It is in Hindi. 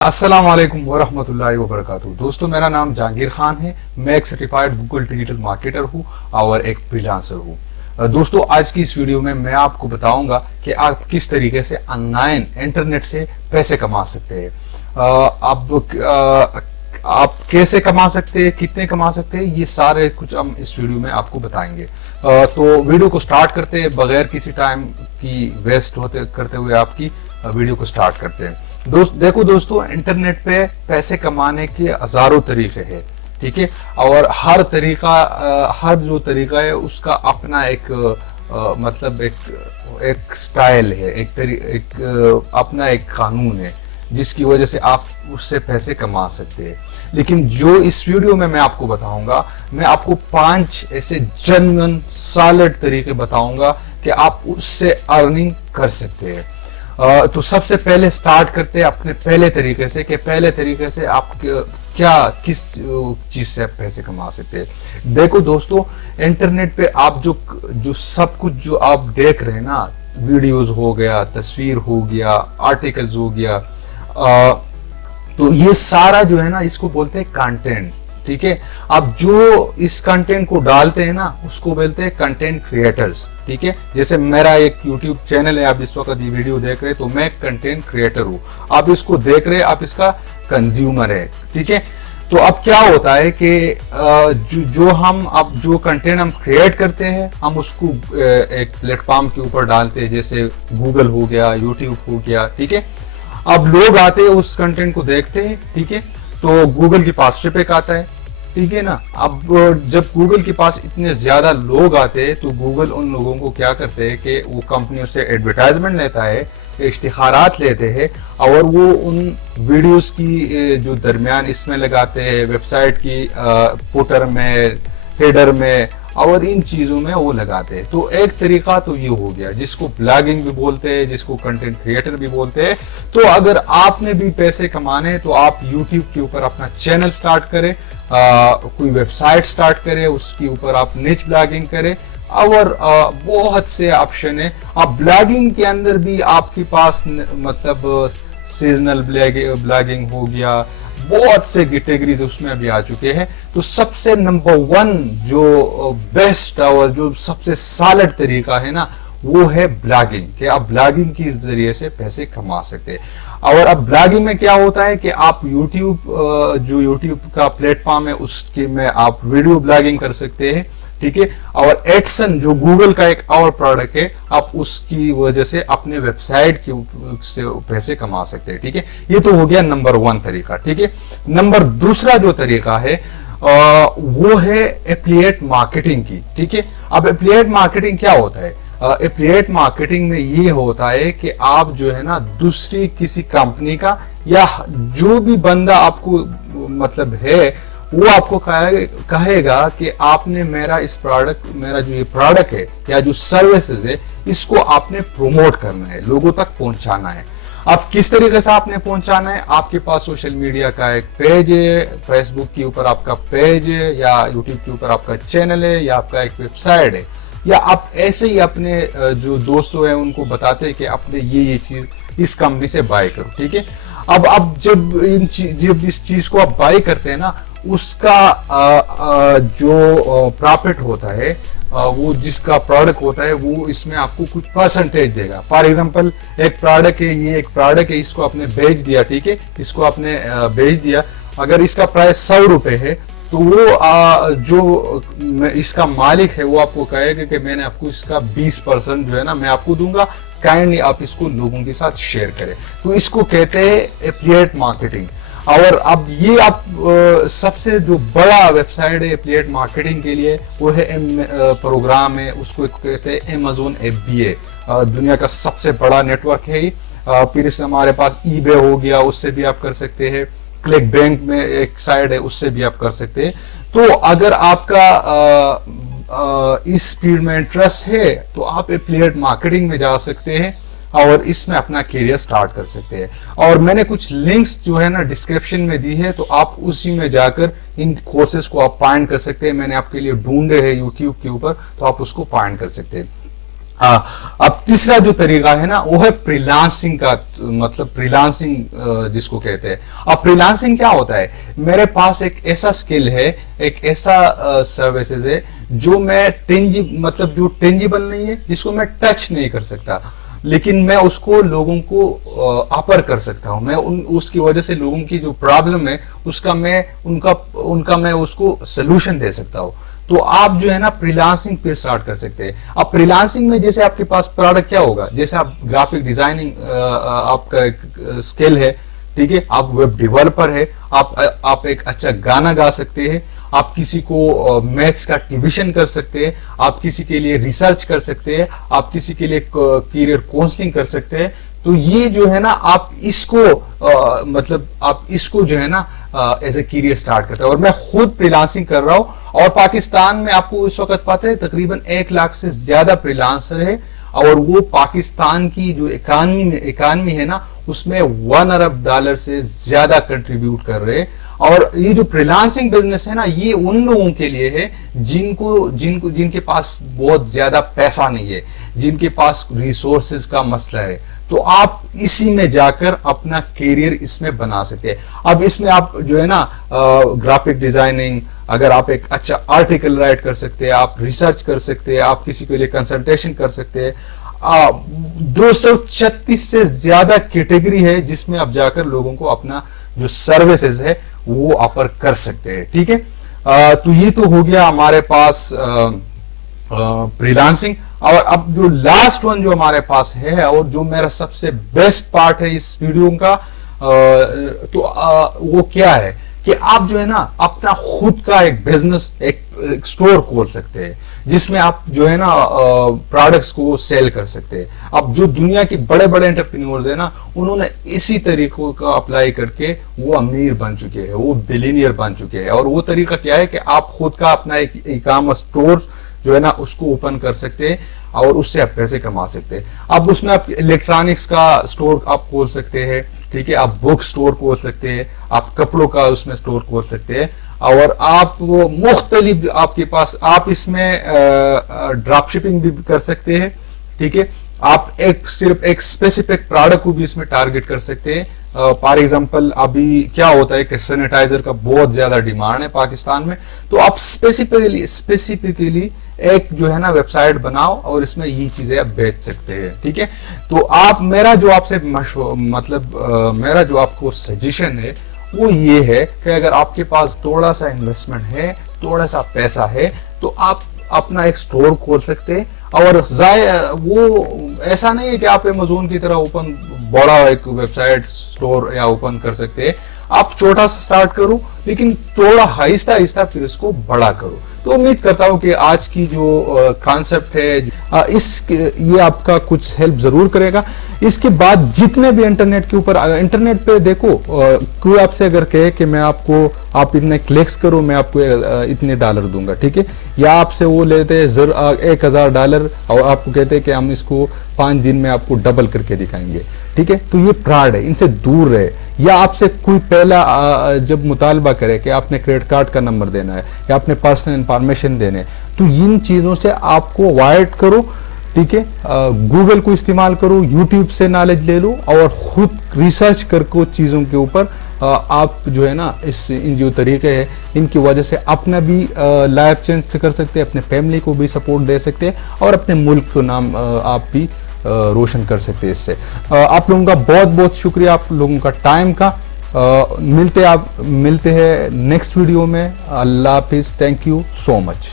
अस्सलाम वालेकुम वरहमतुल्लाहि वबरकातुहू। दोस्तों, मेरा नाम जहांगीर खान है। मैं एक सर्टिफाइड गूगल डिजिटल मार्केटर हूँ और एक फ्रीलांसर हूँ। दोस्तों, आज की इस वीडियो में मैं आपको बताऊंगा कि आप किस तरीके से ऑनलाइन इंटरनेट से पैसे कमा सकते हैं। आप कैसे कमा सकते हैं, कितने कमा सकते हैं, ये सारे कुछ हम इस वीडियो में आपको बताएंगे। तो वीडियो को स्टार्ट करते हैं, बगैर किसी टाइम की वेस्ट होते करते हुए आपकी वीडियो को स्टार्ट करते हैं। देखो दोस्तों, इंटरनेट पे पैसे कमाने के हजारों तरीके हैं, ठीक है। और हर जो तरीका है उसका अपना एक मतलब एक स्टाइल है, अपना एक कानून है जिसकी वजह से आप उससे पैसे कमा सकते हैं। लेकिन जो इस वीडियो में मैं आपको बताऊंगा, मैं आपको 5 ऐसे जेन्युइन सॉलिड तरीके बताऊंगा कि आप उससे अर्निंग कर सकते हैं। तो सबसे पहले स्टार्ट करते हैं अपने पहले तरीके से कि पहले तरीके से आप किस चीज से आप पैसे कमा सकते हैं। देखो दोस्तों, इंटरनेट पे आप जो सब कुछ जो आप देख रहे हैं ना, वीडियोस हो गया, तस्वीर हो गया, आर्टिकल्स हो गया, तो ये सारा जो है ना, इसको बोलते हैं कंटेंट, ठीक है। अब जो इस कंटेंट को डालते हैं ना, उसको बोलते हैं कंटेंट क्रिएटर्स, ठीक है। जैसे मेरा एक यूट्यूब चैनल है, आप इस वक्त ये वीडियो देख रहे हैं, तो मैं कंटेंट क्रिएटर हूं। आप इसको देख रहे हैं, आप इसका कंज्यूमर है, ठीक है। तो अब क्या होता है कि जो कंटेंट हम क्रिएट करते हैं, हम उसको एक प्लेटफॉर्म के ऊपर डालते हैं, जैसे गूगल हो गया, यूट्यूब हो गया, ठीक है। अब लोग आते हैं, उस कंटेंट को देखते हैं, ठीक है। तो गूगल के पास ट्रैफिक आता है, ठीक है ना। अब जब गूगल के पास इतने ज्यादा लोग आते हैं, तो गूगल उन लोगों को क्या करते हैं कि वो कंपनियों से एडवर्टाइजमेंट लेता है, इश्तिहारात लेते हैं, और वो उन वीडियोस की जो दरमियान इसमें लगाते हैं, वेबसाइट की फुटर में, हेडर में, और इन चीजों में वो लगाते हैं। तो एक तरीका तो ये हो गया, जिसको ब्लॉगिंग भी बोलते हैं, जिसको कंटेंट क्रिएटर भी बोलते हैं। तो अगर आपने भी पैसे कमाने हैं, तो आप यूट्यूब के ऊपर अपना चैनल स्टार्ट करें, कोई वेबसाइट स्टार्ट करें, उसके ऊपर आप निच ब्लॉगिंग करें, और बहुत से ऑप्शन है। अब ब्लॉगिंग के अंदर भी आपके पास मतलब सीजनल ब्लॉगिंग हो गया, बहुत से कैटेगरीज उसमें भी आ चुके हैं। तो सबसे नंबर 1 जो बेस्ट और जो सबसे सॉलिड तरीका है ना, वो है ब्लॉगिंग, कि आप ब्लॉगिंग के जरिए से पैसे कमा सकते हैं। और अब ब्लॉगिंग में क्या होता है कि आप जो यूट्यूब का प्लेटफॉर्म है, उसके में आप वीडियो ब्लॉगिंग कर सकते हैं, ठीक है। और एडसन जो गूगल का एक और प्रोडक्ट है, आप उसकी वजह से अपने वेबसाइट से पैसे कमा सकते हैं, ठीक है। ये तो हो गया नंबर 1 तरीका, ठीक है। नंबर दूसरा जो तरीका है वो है एफिलिएट मार्केटिंग की, ठीक है। अब एफिलिएट मार्केटिंग क्या होता है? एफिलिएट मार्केटिंग में ये होता है कि आप जो है ना, दूसरी किसी कंपनी का या जो भी बंदा आपको मतलब है, वो आपको कहेगा कि आपने मेरा जो ये प्रोडक्ट है या जो सर्विसेज है, इसको आपने प्रमोट करना है, लोगों तक पहुंचाना है। अब किस तरीके से आपने पहुंचाना है? आपके पास सोशल मीडिया का एक पेज है, फेसबुक के ऊपर आपका पेज है, या यूट्यूब के ऊपर आपका चैनल है, या आपका एक वेबसाइट है, या आप ऐसे ही अपने जो दोस्तों हैं उनको बताते हैं कि आपने ये चीज इस कंपनी से बाय करो, ठीक है। अब जब इस चीज को आप बाय करते हैं ना, उसका जो प्रॉफिट होता है, वो जिसका प्रोडक्ट होता है, वो इसमें आपको कुछ परसेंटेज देगा। फॉर एग्जांपल, एक प्रोडक्ट है, ये एक प्रोडक्ट है, इसको आपने बेच दिया, ठीक है, इसको आपने बेच दिया। अगर इसका प्राइस 100 रुपए है, तो वो जो इसका मालिक है, वो आपको कहेगा कि मैंने आपको इसका 20% जो है ना, मैं आपको दूंगा, काइंडली आप इसको लोगों के साथ शेयर करें। तो इसको कहते हैं एफिलिएट मार्केटिंग। और अब ये आप सबसे जो बड़ा वेबसाइट है एफिलिएट मार्केटिंग के लिए, वो है प्रोग्राम है, उसको कहते हैं Amazon FBA। दुनिया का सबसे बड़ा नेटवर्क है। फिर इससे हमारे पास eBay हो गया, उससे भी आप कर सकते हैं। क्लिक बैंक में एक साइट है, उससे भी आप कर सकते हैं। तो अगर आपका इस फील्ड में इंटरेस्ट है, तो आप एफिलिएट मार्केटिंग में जा सकते हैं और इसमें अपना करियर स्टार्ट कर सकते हैं। और मैंने कुछ लिंक्स जो है ना डिस्क्रिप्शन में दी है, तो आप उसी में जाकर इन कोर्सेज को आप फाइंड कर सकते हैं। मैंने आपके लिए ढूंढे हैं यूट्यूब के ऊपर, तो आप उसको फाइंड कर सकते हैं। हाँ, अब तीसरा जो तरीका है ना वो है फ्रीलांसिंग का, मतलब फ्रीलांसिंग जिसको कहते हैं। अब फ्रीलांसिंग क्या होता है, मेरे पास एक ऐसा स्किल है, एक ऐसा सर्विसेज है जो मैं मतलब जो टेंजिबल नहीं है, जिसको मैं टच नहीं कर सकता, लेकिन मैं उसको लोगों को ऑफर कर सकता हूं। मैं उसकी वजह से लोगों की जो प्रॉब्लम है उसका मैं उनका मैं उसको सोल्यूशन दे सकता हूं। तो आप जो है ना फ्रीलांसिंग पे स्टार्ट कर सकते हैं। अब फ्रीलांसिंग में जैसे आपके पास प्रोडक्ट क्या होगा, जैसे आप ग्राफिक डिजाइनिंग आपका एक स्किल है, ठीक है, आप वेब डेवलपर है, आप एक अच्छा गाना गा सकते हैं, आप किसी को मैथ्स का ट्यूशन कर सकते हैं, आप किसी के लिए रिसर्च कर सकते हैं, आप किसी के लिए करियर काउंसलिंग कर सकते हैं। तो ये जो है ना आप इसको मतलब आप इसको जो है ना एज ए करियर स्टार्ट करते हैं। और मैं खुद फ्रीलांसिंग कर रहा हूं, और पाकिस्तान में आपको इस वक्त पता है तकरीबन 1 लाख से ज्यादा फ्रीलांसर है, और वो पाकिस्तान की जो इकानमी है ना उसमें $1 अरब से ज्यादा कंट्रीब्यूट कर रहे हैं। और ये जो फ्रीलांसिंग बिजनेस है ना ये उन लोगों के लिए है जिनके पास बहुत ज्यादा पैसा नहीं है, जिनके पास रिसोर्सेज का मसला है। तो आप इसी में जाकर अपना करियर इसमें बना सकते हैं। अब इसमें आप जो है ना ग्राफिक डिजाइनिंग, अगर आप एक अच्छा आर्टिकल राइट कर सकते हैं, आप रिसर्च कर सकते हैं, आप किसी के लिए कंसल्टेशन कर सकते हैं। 236 से ज्यादा कैटेगरी है जिसमें आप जाकर लोगों को अपना जो सर्विसेज है वो ऑफर कर सकते हैं, ठीक है। तो ये तो हो गया हमारे पास फ्रीलांसिंग। और अब जो लास्ट वन जो हमारे पास है और जो मेरा सबसे बेस्ट पार्ट है इस वीडियो का, तो वो क्या है कि आप जो है ना अपना खुद का एक बिजनेस, एक स्टोर खोल सकते हैं जिसमें आप जो है ना प्रोडक्ट्स को सेल कर सकते हैं। अब जो दुनिया के बड़े बड़े एंटरप्रेन्योर्स है ना उन्होंने इसी तरीकों का अप्लाई करके वो अमीर बन चुके हैं, वो बिलियनियर बन चुके हैं। और वो तरीका क्या है कि आप खुद का अपना एक ई-कॉमर्स स्टोर जो है ना उसको ओपन कर सकते हैं और उससे आप पैसे कमा सकते हैं। अब उसमें आप इलेक्ट्रॉनिक्स का स्टोर आप खोल सकते हैं, ठीक है, आप बुक स्टोर खोल सकते हैं, आप कपड़ों का उसमें स्टोर खोल सकते हैं, और आप वो मुख्तलिफ आपके पास, आप इसमें ड्रॉप शिपिंग भी कर सकते हैं, ठीक है। आप सिर्फ एक स्पेसिफिक प्रोडक्ट को भी इसमें टारगेट कर सकते हैं। फॉर एग्जांपल अभी क्या होता है कि सैनिटाइजर का बहुत ज्यादा डिमांड है पाकिस्तान में, तो आप स्पेसिफिकली एक जो है ना वेबसाइट बनाओ और इसमें ये चीजें आप बेच सकते हैं, ठीक है। तो आप मेरा जो आपसे मेरा जो आपको सजेशन है वो ये है कि अगर आपके पास थोड़ा सा इन्वेस्टमेंट है, थोड़ा सा पैसा है, तो आप अपना एक स्टोर खोल सकते हैं। और वो ऐसा नहीं है कि आप अमेज़न की तरह बड़ा एक वेबसाइट स्टोर या ओपन कर सकते हैं। आप छोटा सा स्टार्ट करो, लेकिन थोड़ा आहिस्ता आहिस्ता फिर इसको बड़ा करो। तो उम्मीद करता हूं कि आज की जो कॉन्सेप्ट है ये आपका कुछ हेल्प जरूर करेगा। इसके बाद जितने भी इंटरनेट के ऊपर, इंटरनेट पे देखो कोई आपसे अगर कहे कि मैं आपको, आप इतने क्लिक्स करो मैं आपको इतने डॉलर दूंगा, ठीक है, या आपसे वो लेते हैं $1000 और आपको कहते हैं कि हम इसको 5 दिन में आपको डबल करके दिखाएंगे, ठीक है, तो ये फ्रॉड है, इनसे दूर रहे। या आपसे कोई पहला जब मुतालबा करे कि आपने क्रेडिट कार्ड का नंबर देना है या आपने पर्सनल इंफॉर्मेशन देने, तो इन चीजों से आपको अवॉइड करो, ठीक है। गूगल को इस्तेमाल करो, यूट्यूब से नॉलेज ले लो और खुद रिसर्च करके चीजों के ऊपर आप जो है ना इन जो तरीके हैं इनकी वजह से अपना भी लाइफ चेंज कर सकते हैं, अपने फैमिली को भी सपोर्ट दे सकते हैं और अपने मुल्क को नाम आप भी रोशन कर सकते हैं इससे। आप लोगों का बहुत बहुत शुक्रिया, आप लोगों का टाइम का। मिलते हैं नेक्स्ट वीडियो में। अल्लाह हाफिज, थैंक यू सो मच।